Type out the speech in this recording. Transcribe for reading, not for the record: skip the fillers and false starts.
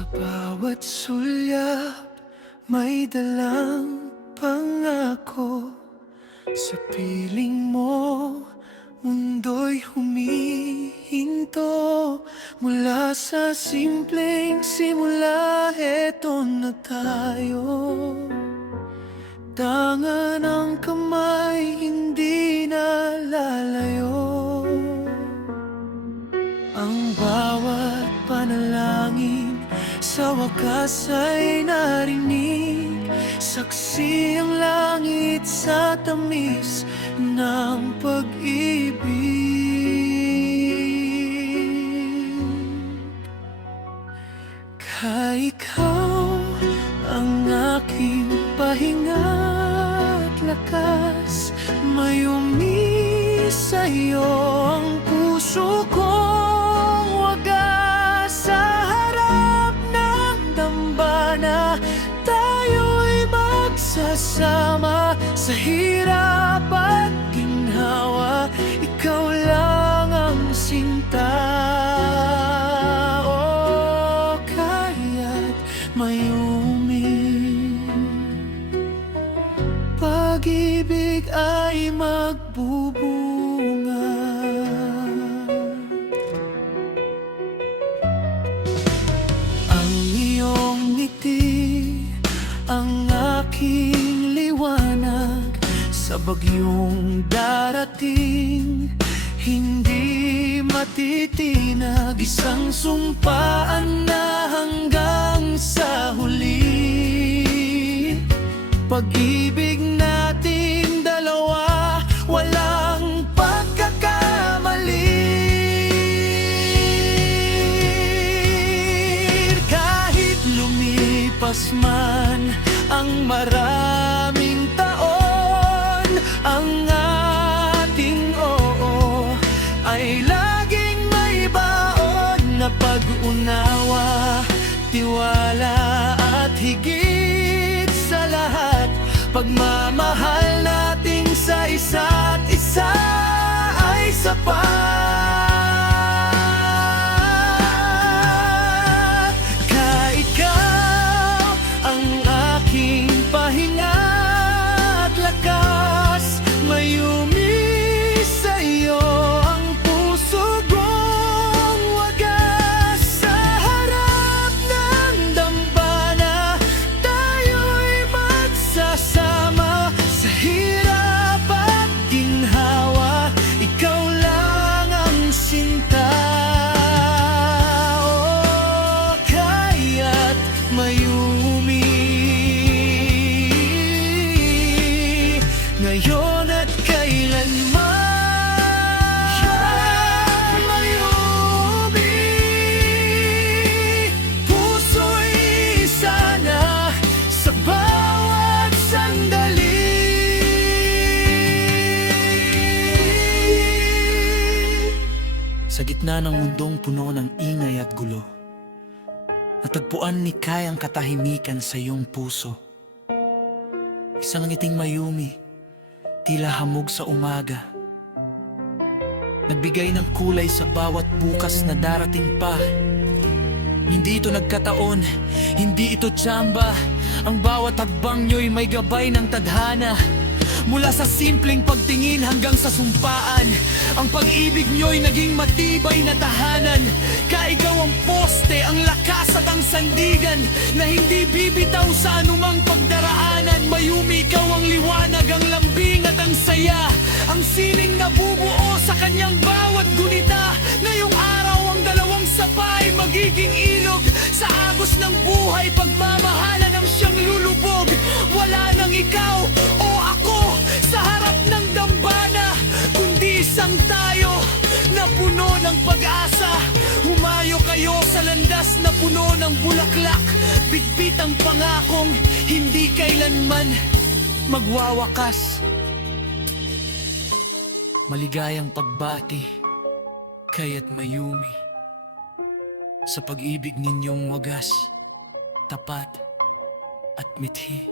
Sa bawat sulyap may dalang pangako. Sa piling mo, mundo'y humihinto. Mula sa simpleng simula, eto na tayo. Tanga ng kamay, hindi na lalayo. Ang bawat panalangin sa wakas ay narinig. Saksi ang langit sa tamis ng pag-ibig. Kaya ikaw ang aking pahinga't lakas. Mayumi sa'yo ang puso kong wagas. Sa harap ng dambana, tayo'y magsasama. Sa hirap at ginhawa, ikaw lang ang sinta. O kaya't mayumi, pag-ibig ay magbubunga. Ang iyong ngiti, ang aking liwanag. Sa bagyong darating, hindi matitinag. Isang sumpaan na hanggang sa huli. Pag-ibig nating dalawa, walang pagkakamali. Kahit lumipas man ang maraming taon, ang ating oo ay laging may baon na pag-unawa, tiwala at higit sa lahat, pagmamahal nating sa isa't isa ay sapat. Kaya ikaw ang aking pahinga't lakas. Mayumi sa'yo ang puso kong wagas. Sa harap ng dambana, tayo'y magsasama. Sa hirap at ginhawa, ikaw lang ang sinta. O kaya't mayumi, ngayon at kailanman. Mayumi, puso'y isa na sa bawat sandali. Sa gitna ng mundong puno ng ingay at gulo, natagpuan ni Kai ang katahimikan sa iyong puso. Isang ngiting mayumi, tila hamog sa umaga, nagbigay ng kulay sa bawat bukas na darating pa. Hindi ito nagkataon, hindi ito tsamba. Ang bawat hakbang nyo'y may gabay ng tadhana. Mula sa simpleng pagtingin hanggang sa sumpaan, ang pag-ibig nyo'y naging matibay na tahanan. Kaya ikaw ang poste, ang lakas at ang sandigan na hindi bibitaw sa anumang pagdaraanan. Mayumi, ikaw ang liwanag, ang lambing at ang saya, ang sining na bubuo sa kanyang bawat gunita. Ngayong araw ang dalawang sabay magiging ilog sa agos ng buhay. Pagmamahalan ang siyang lulubog. Wala nang ikaw o ako sa harap ng dambana, kundi isang tayo na puno ng pag-asa. Humayo kayo sa landas na puno ng bulaklak. Bitbit ang pangakong hindi kailanman magwawakas. Maligayang pagbati, kaya't mayumi, sa pag-ibig ninyong wagas, tapat at mithi.